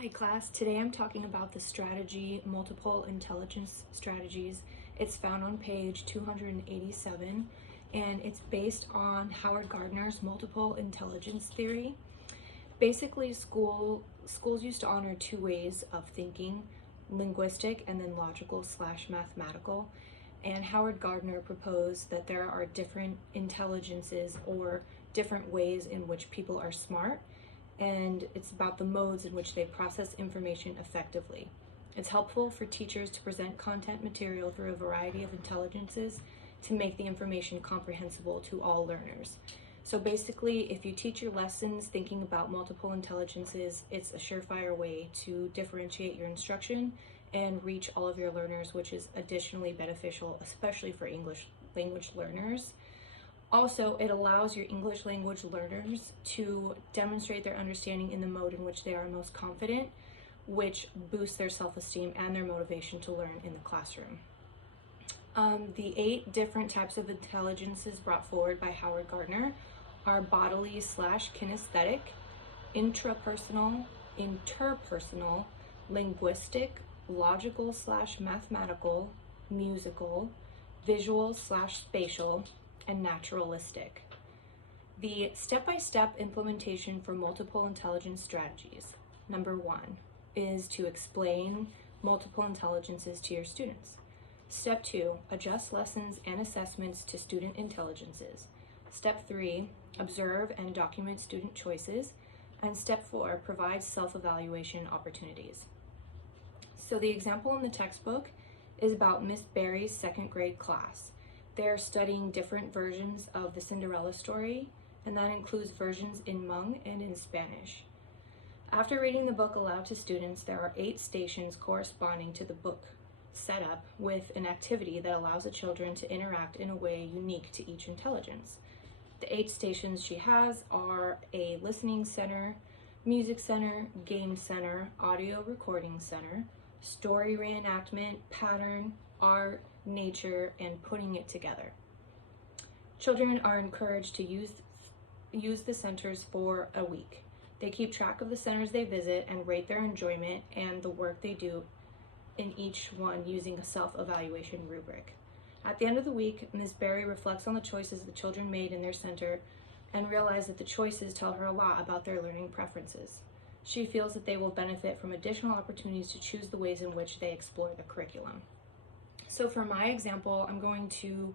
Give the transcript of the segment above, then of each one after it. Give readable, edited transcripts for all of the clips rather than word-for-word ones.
Hi class, today I'm talking about the strategy multiple intelligence strategies. It's found on page 287 and it's based on Howard Gardner's multiple intelligence theory. Basically, schools used to honor two ways of thinking, linguistic and then logical/mathematical. And Howard Gardner proposed that there are different intelligences or different ways in which people are smart, and it's about the modes in which they process information effectively. It's helpful for teachers to present content material through a variety of intelligences to make the information comprehensible to all learners. So basically, if you teach your lessons thinking about multiple intelligences, it's a surefire way to differentiate your instruction and reach all of your learners, which is additionally beneficial, especially for English language learners. Also, it allows your English language learners to demonstrate their understanding in the mode in which they are most confident, which boosts their self-esteem and their motivation to learn in the classroom. The 8 different types of intelligences brought forward by Howard Gardner are bodily/kinesthetic, intrapersonal, interpersonal, linguistic, logical/mathematical, musical, visual/spatial, and naturalistic. The step-by-step implementation for multiple intelligence strategies. Number 1 is to explain multiple intelligences to your students. Step 2, adjust lessons and assessments to student intelligences. Step 3, observe and document student choices. And step 4, provide self-evaluation opportunities. So the example in the textbook is about Miss Berry's 2nd grade class. They're studying different versions of the Cinderella story, and that includes versions in Hmong and in Spanish. After reading the book aloud to students, there are 8 stations corresponding to the book setup with an activity that allows the children to interact in a way unique to each intelligence. The 8 stations she has are a listening center, music center, game center, audio recording center, story reenactment, pattern, art, nature, and putting it together. Children are encouraged to use the centers for a week. They keep track of the centers they visit and rate their enjoyment and the work they do in each one using a self-evaluation rubric. At the end of the week, Ms. Berry reflects on the choices the children made in their center and realizes that the choices tell her a lot about their learning preferences. She feels that they will benefit from additional opportunities to choose the ways in which they explore the curriculum. So for my example, I'm going to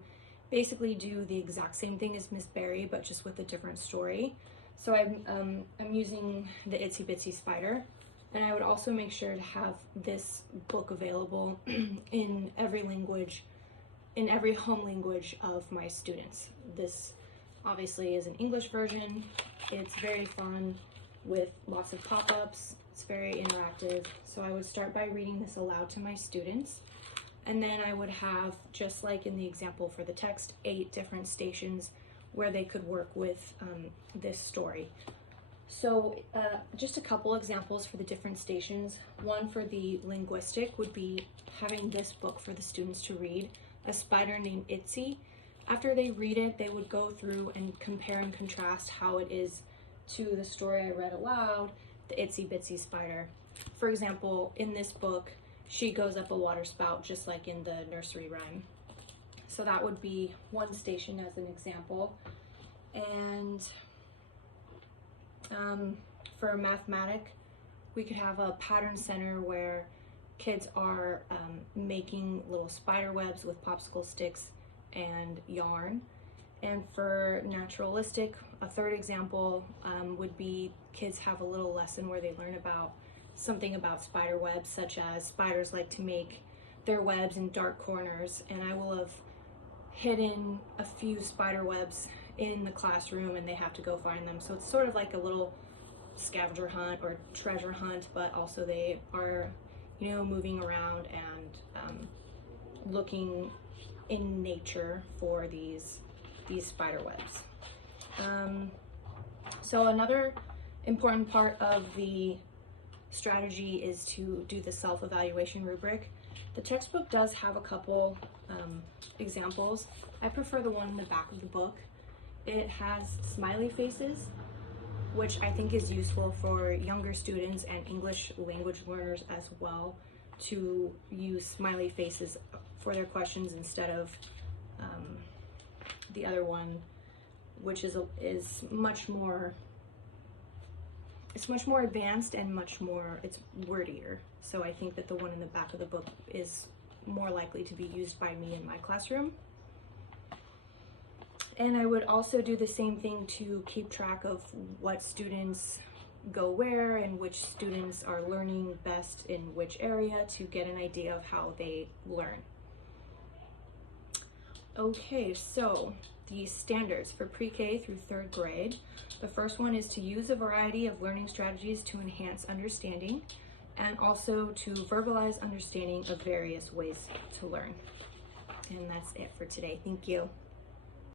basically do the exact same thing as Miss Berry, but just with a different story. So I'm using the Itsy Bitsy Spider, and I would also make sure to have this book available in every language, in every home language of my students. This obviously is an English version. It's very fun with lots of pop-ups. It's very interactive. So I would start by reading this aloud to my students. And then I would have, just like in the example for the text, 8 different stations where they could work with this story. So just a couple examples for the different stations. One for the linguistic would be having this book for the students to read, A Spider Named Itsy. After they read it, they would go through and compare and contrast how it is to the story I read aloud, the Itsy Bitsy Spider. For example, in this book, she goes up a water spout just like in the nursery rhyme. So that would be one station as an example. And for mathematic, we could have a pattern center where kids are making little spider webs with popsicle sticks and yarn. And for naturalistic, a third example would be kids have a little lesson where they learn about something about spider webs, such as spiders like to make their webs in dark corners, and I will have hidden a few spider webs in the classroom and they have to go find them. So it's sort of like a little scavenger hunt or treasure hunt, but also they are, moving around and looking in nature for these spider webs. So another important part of the strategy is to do the self-evaluation rubric. The textbook does have a couple examples. I prefer the one in the back of the book. It has smiley faces which I think is useful for younger students and English language learners as well, to use smiley faces for their questions instead of the other one, which is much more, it's much more advanced and it's wordier. So I think that the one in the back of the book is more likely to be used by me in my classroom. And I would also do the same thing to keep track of what students go where and which students are learning best in which area, to get an idea of how they learn. Okay, so the standards for pre-K through 3rd grade. The first one is to use a variety of learning strategies to enhance understanding, and also to verbalize understanding of various ways to learn. And that's it for today. Thank you.